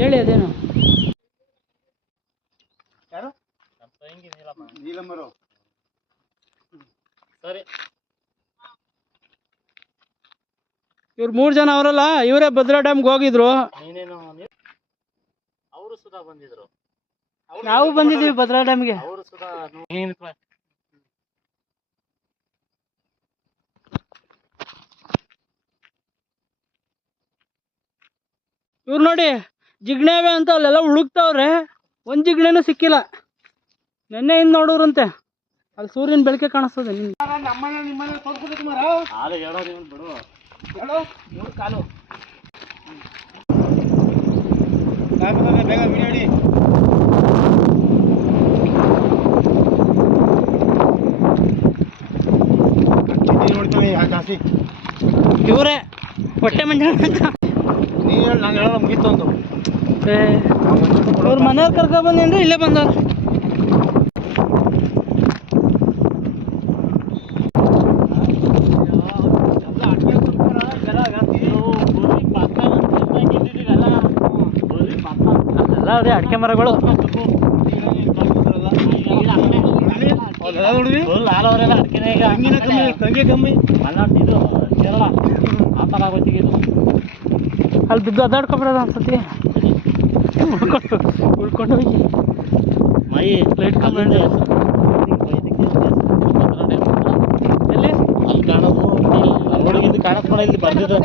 ಹೇಳಿ ಅದೇನು ಯಾರು ನಮ್ಮ ತಂಗಿ ನೀಲಮ್ಮರು ಸರಿ ಇವ್ರು 3 ಜನ ಅವರಲ್ಲ ಇವರೇ ಭದ್ರಾ ಡ್ಯಾಮ್ಗೆ ಹೋಗಿದ್ರು. ನೀನೇನು ಅವರು ಸುಧಾ ಬಂದಿದ್ರು. ನಾವು ಬಂದಿದ್ದೀವಿ ಭದ್ರಾ ಡ್ಯಾಮ್ಗೆ. ಅವರು ಸುಧಾ ಇವ್ರು ನೋಡಿ ಜಿಗ್ಣೇವೆ ಅಂತ ಅಲ್ಲೆಲ್ಲ ಹುಡುಕ್ತಾವ್ರೆ, ಒಂದು ಜಿಗ್ಣೆನೂ ಸಿಕ್ಕಿಲ್ಲ. ನೆನ್ನೆಯಿಂದ ನೋಡೋರಂತೆ ಅಲ್ಲಿ ಸೂರ್ಯನ ಬೆಳಕೆ ಕಾಣಿಸ್ತದೆ. ಇವರೇ ಹೊಟ್ಟೆ ಮಂಜಾಣ ಅಂತ ನಾನು ಹೇಳೋದು ಮುಗಿತ್ತು ಒಂದು ಅವ್ರ ಮನೆಯವ್ರು ಕರ್ಕೊಂಡು ಬಂದೇನ್ರಿ ಇಲ್ಲೇ ಬಂದವ್ರು. ಅಲ್ಲ ಅದೇ ಅಡಿಕೆ ಮರಗಳು ಅಲ್ಲಿ ಬಿದ್ದು ಅದಾಡ್ಕೊಬಿಡೋದು ಅನ್ಸತಿ. ಉಳ್ಕೊಂಡು ಹೋಗಿ ಮೈ ಪ್ಲೇಟ್ ಎಲ್ಲಿ ಕಾಣೋದು ಕಾಣಿಸ್ಕೊಂಡ ಇಲ್ಲಿ ಬರ್ದಿದ್ದು